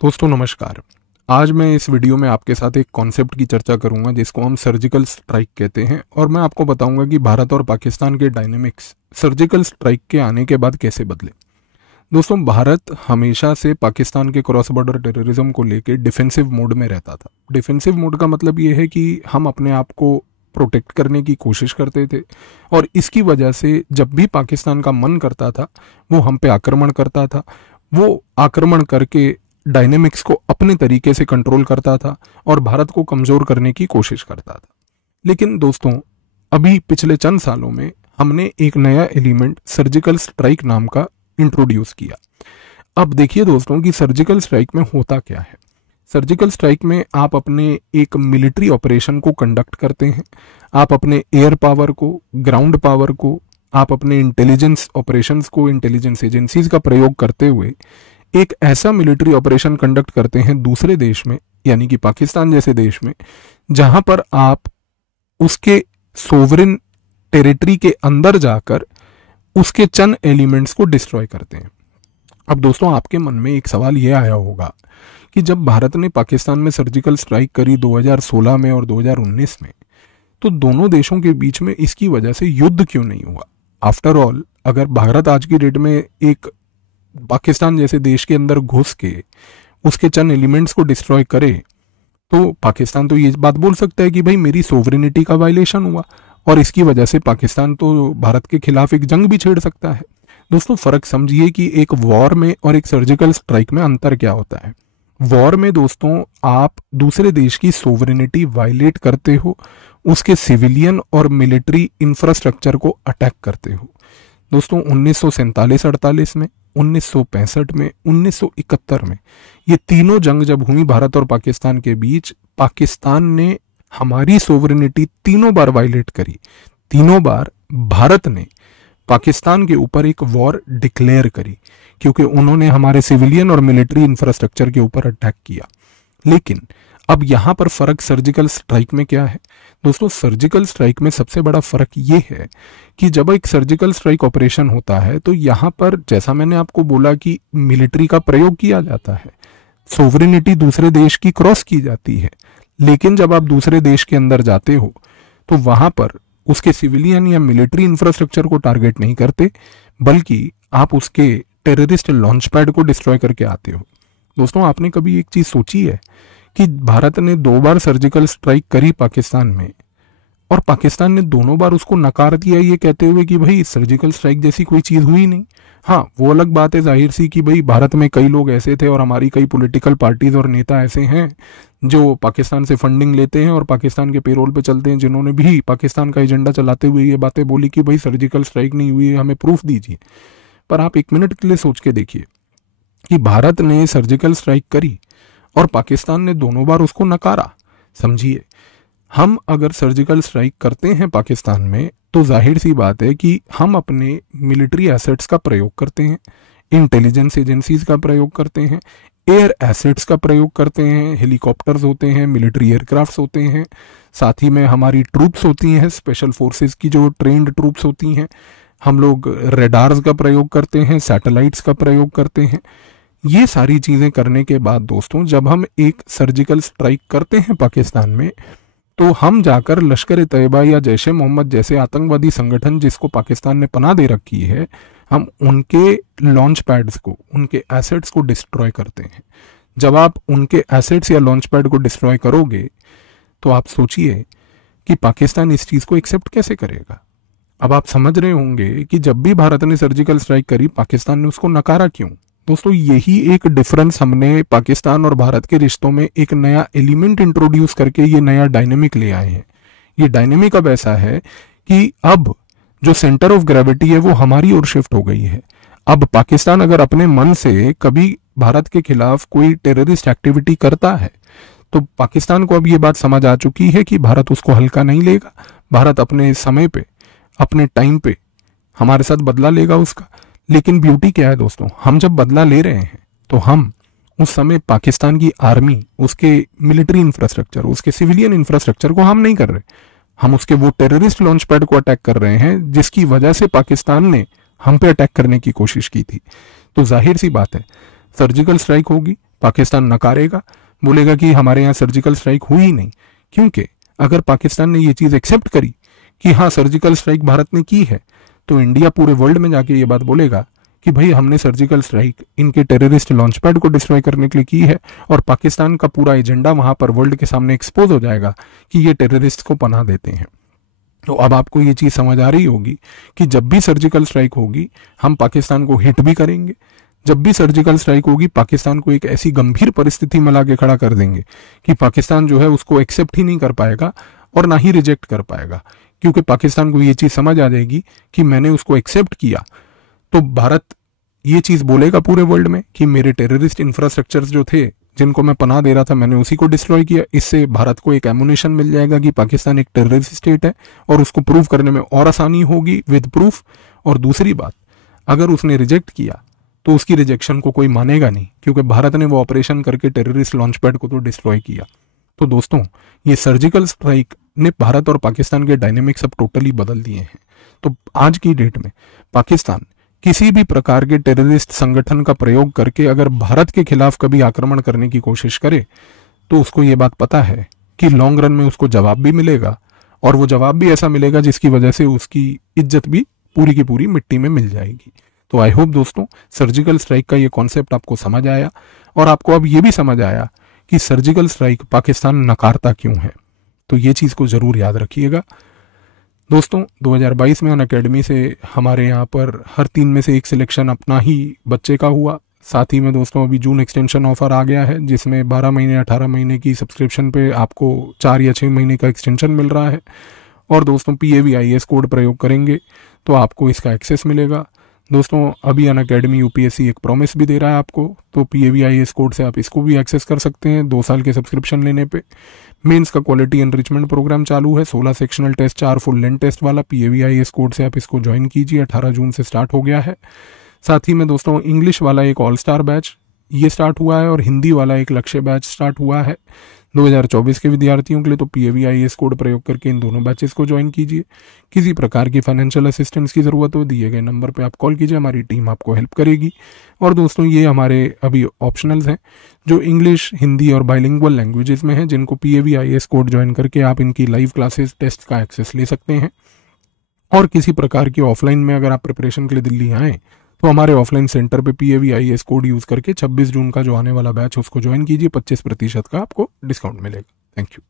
दोस्तों नमस्कार। आज मैं इस वीडियो में आपके साथ एक कॉन्सेप्ट की चर्चा करूंगा जिसको हम सर्जिकल स्ट्राइक कहते हैं, और मैं आपको बताऊंगा कि भारत और पाकिस्तान के डायनेमिक्स सर्जिकल स्ट्राइक के आने के बाद कैसे बदले। दोस्तों, भारत हमेशा से पाकिस्तान के क्रॉस बॉर्डर टेररिज्म को लेकर डिफेंसिव मोड में रहता था। डिफेंसिव मोड का मतलब ये है कि हम अपने आप को प्रोटेक्ट करने की कोशिश करते थे, और इसकी वजह से जब भी पाकिस्तान का मन करता था वो हम पे आक्रमण करता था। वो आक्रमण करके डायनेमिक्स को अपने तरीके से कंट्रोल करता था और भारत को कमजोर करने की कोशिश करता था। लेकिन दोस्तों, अभी पिछले चंद सालों में हमने एक नया एलिमेंट सर्जिकल स्ट्राइक नाम का इंट्रोड्यूस किया। अब देखिए दोस्तों कि सर्जिकल स्ट्राइक में होता क्या है। सर्जिकल स्ट्राइक में आप अपने एक मिलिट्री ऑपरेशन को कंडक्ट करते हैं। आप अपने एयर पावर को, ग्राउंड पावर को, आप अपने इंटेलिजेंस ऑपरेशंस को, इंटेलिजेंस एजेंसीज का प्रयोग करते हुए एक ऐसा मिलिट्री ऑपरेशन कंडक्ट करते हैं दूसरे देश में, यानी कि पाकिस्तान जैसे देश में, जहां पर आप उसके सोवरेन टेरिटरी के अंदर जाकर उसके चंद एलिमेंट्स को डिस्ट्रॉय करते हैं। अब दोस्तों, आपके मन में एक सवाल यह आया होगा कि जब भारत ने पाकिस्तान में सर्जिकल स्ट्राइक करी 2016 में और 2019 में, तो दोनों देशों के बीच में इसकी वजह से युद्ध क्यों नहीं हुआ। आफ्टर ऑल, अगर भारत आज की डेट में एक पाकिस्तान जैसे देश के अंदर घुस के उसके चंद एलिमेंट्स को डिस्ट्रॉय करे, तो पाकिस्तान तो ये बात बोल सकता है कि भाई मेरी सोवरेनिटी का वायलेशन हुआ, और इसकी वजह से पाकिस्तान तो भारत के खिलाफ एक जंग भी छेड़ सकता है। दोस्तों, फर्क समझिए कि एक वॉर में और एक सर्जिकल स्ट्राइक में अंतर क्या होता है। वॉर में दोस्तों आप दूसरे देश की सोवरेनिटी वायलेट करते हो, उसके सिविलियन और मिलिट्री इंफ्रास्ट्रक्चर को अटैक करते हो। दोस्तों, 1947-48 में, 1965 में, 1971 में, ये तीनों जंग जब हुई भारत और पाकिस्तान के बीच, पाकिस्तान ने हमारी सोवरेनिटी तीनों बार वायलेट करी। तीनों बार भारत ने पाकिस्तान के ऊपर एक वॉर डिक्लेयर करी, क्योंकि उन्होंने हमारे सिविलियन और मिलिट्री इंफ्रास्ट्रक्चर के ऊपर अटैक किया। लेकिन अब यहां पर फर्क सर्जिकल स्ट्राइक में क्या है। दोस्तों, सर्जिकल स्ट्राइक में सबसे बड़ा फर्क ये है कि जब एक सर्जिकल स्ट्राइक ऑपरेशन होता है तो यहां पर, जैसा मैंने आपको बोला, कि मिलिट्री का प्रयोग किया जाता है, सोवरेनिटी दूसरे देश की क्रॉस की जाती है। लेकिन जब आप दूसरे देश के अंदर जाते हो तो वहां पर उसके सिविलियन या मिलिट्री इंफ्रास्ट्रक्चर को टारगेट नहीं करते, बल्कि आप उसके टेररिस्ट लॉन्च पैड को डिस्ट्रॉय करके आते हो। दोस्तों, आपने कभी एक चीज सोची है कि भारत ने 2 बार सर्जिकल स्ट्राइक करी पाकिस्तान में, और पाकिस्तान ने दोनों बार उसको नकार दिया, ये कहते हुए कि भाई सर्जिकल स्ट्राइक जैसी कोई चीज हुई नहीं। हाँ, वो अलग बात है जाहिर सी कि भाई भारत में कई लोग ऐसे थे और हमारी कई पॉलिटिकल पार्टीज और नेता ऐसे हैं जो पाकिस्तान से फंडिंग लेते हैं और पाकिस्तान के पेरोल पे चलते हैं, जिन्होंने भी पाकिस्तान का एजेंडा चलाते हुए ये बातें बोली कि भाई सर्जिकल स्ट्राइक नहीं हुई है, हमें प्रूफ दीजिए। पर आप एक मिनट के लिए सोच के देखिए कि भारत ने सर्जिकल स्ट्राइक करी और पाकिस्तान ने दोनों बार उसको नकारा। समझिए, हम अगर सर्जिकल स्ट्राइक करते हैं पाकिस्तान में, तो जाहिर सी बात है कि हम अपने मिलिट्री एसेट्स का प्रयोग करते हैं, इंटेलिजेंस एजेंसीज का प्रयोग करते हैं, एयर एसेट्स का प्रयोग करते हैं, हेलीकॉप्टर्स होते हैं, मिलिट्री एयरक्राफ्ट्स होते हैं, साथ ही में हमारी ट्रूप्स होती हैं, स्पेशल फोर्सेस की जो ट्रेन्ड ट्रूप्स होती हैं, हम लोग रेडार्स का प्रयोग करते हैं, सैटेलाइट्स का प्रयोग करते हैं। ये सारी चीजें करने के बाद दोस्तों, जब हम एक सर्जिकल स्ट्राइक करते हैं पाकिस्तान में, तो हम जाकर लश्कर ए तैयबा या जैश ए मोहम्मद जैसे आतंकवादी संगठन जिसको पाकिस्तान ने पनाह दे रखी है, हम उनके लॉन्च पैड्स को, उनके एसेट्स को डिस्ट्रॉय करते हैं। जब आप उनके एसेट्स या लॉन्च पैड को डिस्ट्रॉय करोगे तो आप सोचिए कि पाकिस्तान इस चीज को एक्सेप्ट कैसे करेगा। अब आप समझ रहे होंगे कि जब भी भारत ने सर्जिकल स्ट्राइक करी, पाकिस्तान ने उसको नकारा क्यों। दोस्तों, यही एक डिफरेंस हमने पाकिस्तान और भारत के रिश्तों में एक नया एलिमेंट इंट्रोड्यूस करके ये नया डायनेमिक ले आए हैं। ये डायनेमिक अब ऐसा है कि अब जो सेंटर ऑफ ग्रेविटी है वो हमारी ओर शिफ्ट हो गई है। अब पाकिस्तान अगर अपने मन से कभी भारत के खिलाफ कोई टेररिस्ट एक्टिविटी करता है, तो पाकिस्तान को अब ये बात समझ आ चुकी है कि भारत उसको हल्का नहीं लेगा। भारत अपने समय पे, अपने टाइम पे हमारे साथ बदला लेगा उसका। लेकिन ब्यूटी क्या है दोस्तों, हम जब बदला ले रहे हैं तो हम उस समय पाकिस्तान की आर्मी, उसके मिलिट्री इंफ्रास्ट्रक्चर, उसके सिविलियन इंफ्रास्ट्रक्चर को हार्म नहीं कर रहे, हम उसके वो टेररिस्ट लॉन्च पैड को अटैक कर रहे हैं जिसकी वजह से पाकिस्तान ने हम पे अटैक करने की कोशिश की थी। तो जाहिर सी बात है सर्जिकल स्ट्राइक होगी, पाकिस्तान नकारेगा, बोलेगा कि हमारे यहाँ सर्जिकल स्ट्राइक हुई ही नहीं। क्योंकि अगर पाकिस्तान ने ये चीज़ एक्सेप्ट करी कि हाँ सर्जिकल स्ट्राइक भारत ने की है, तो इंडिया पूरे वर्ल्ड में जाके ये बात बोलेगा कि भाई हमने सर्जिकल स्ट्राइक इनके टेररिस्ट लॉन्च पैड को डिस्ट्रॉय करने के लिए की है, और पाकिस्तान का पूरा एजेंडा वहां पर वर्ल्ड के सामने एक्सपोज हो जाएगा कि ये टेररिस्ट को पनाह देते हैं। तो अब आपको ये चीज़ समझ आ रही होगी कि जब भी सर्जिकल स्ट्राइक होगी हम पाकिस्तान को हिट भी करेंगे, जब भी सर्जिकल स्ट्राइक होगी पाकिस्तान को एक ऐसी गंभीर परिस्थिति में ला के खड़ा कर देंगे कि पाकिस्तान जो है उसको एक्सेप्ट ही नहीं कर पाएगा और ना ही रिजेक्ट कर पाएगा, क्योंकि पाकिस्तान को ये चीज़ समझ आ जाएगी कि मैंने उसको एक्सेप्ट किया तो भारत ये चीज़ बोलेगा पूरे वर्ल्ड में कि मेरे टेररिस्ट इंफ्रास्ट्रक्चर्स जो थे जिनको मैं पनाह दे रहा था मैंने उसी को डिस्ट्रॉय किया। इससे भारत को एक एमुनेशन मिल जाएगा कि पाकिस्तान एक टेररिस्ट स्टेट है और उसको प्रूव करने में और आसानी होगी विद प्रूफ। और दूसरी बात, अगर उसने रिजेक्ट किया तो उसकी रिजेक्शन को कोई मानेगा नहीं, क्योंकि भारत ने वो ऑपरेशन करके टेररिस्ट लॉन्च पैड को तो डिस्ट्रॉय किया। तो दोस्तों ये सर्जिकल स्ट्राइक ने भारत और पाकिस्तान के डायनेमिक्स अब टोटली बदल दिए हैं। तो आज की डेट में पाकिस्तान किसी भी प्रकार के टेररिस्ट संगठन का प्रयोग करके अगर भारत के खिलाफ कभी आक्रमण करने की कोशिश करे तो उसको ये बात पता है कि लॉन्ग रन में उसको जवाब भी मिलेगा, और वो जवाब भी ऐसा मिलेगा जिसकी वजह से उसकी इज्जत भी पूरी की पूरी मिट्टी में मिल जाएगी। तो आई होप दोस्तों सर्जिकल स्ट्राइक का ये कॉन्सेप्ट आपको समझ आया, और आपको अब ये भी समझ आया कि सर्जिकल स्ट्राइक पाकिस्तान नकारता क्यों है। तो ये चीज़ को ज़रूर याद रखिएगा दोस्तों। 2022 में अनअकैडमी से हमारे यहाँ पर हर 3 में से 1 सिलेक्शन अपना ही बच्चे का हुआ। साथ ही में दोस्तों अभी जून एक्सटेंशन ऑफर आ गया है जिसमें 12 महीने 18 महीने की सब्सक्रिप्शन पे आपको 4 या 6 महीने का एक्सटेंशन मिल रहा है। और दोस्तों PAVIS कोड प्रयोग करेंगे तो आपको इसका एक्सेस मिलेगा। दोस्तों अभी अनअकैडमी UPSC एक प्रॉमिस भी दे रहा है आपको, तो PAVIS कोड से आप इसको भी एक्सेस कर सकते हैं 2 साल के सब्सक्रिप्शन लेने पे। मेंस का क्वालिटी एनरिचमेंट प्रोग्राम चालू है, 16 sectional test 4 full length test वाला। PAVIS कोड से आप इसको ज्वाइन कीजिए, 18 जून से स्टार्ट हो गया है। साथ ही में दोस्तों इंग्लिश वाला एक ऑल स्टार बैच ये स्टार्ट हुआ है, और हिंदी वाला एक लक्ष्य बैच स्टार्ट हुआ है 2024 के विद्यार्थियों के लिए। तो PAVIS कोड प्रयोग करके इन दोनों बैचेस को ज्वाइन कीजिए। किसी प्रकार की फाइनेंशियल असिस्टेंस की ज़रूरत हो दिए गए नंबर पे आप कॉल कीजिए, हमारी टीम आपको हेल्प करेगी। और दोस्तों ये हमारे अभी ऑप्शनल्स हैं जो इंग्लिश, हिंदी और बाइलिंगुअल लैंग्वेजेस में हैं, जिनको PAVIS कोड ज्वाइन करके आप इनकी लाइव क्लासेस टेस्ट का एक्सेस ले सकते हैं। और किसी प्रकार की ऑफलाइन में अगर आप प्रिपरेशन के लिए दिल्ली आएँ तो हमारे ऑफलाइन सेंटर पे PAVIS कोड यूज़ करके 26 जून का जो आने वाला बैच उसको ज्वाइन कीजिए, 25% का आपको डिस्काउंट मिलेगा। Thank you.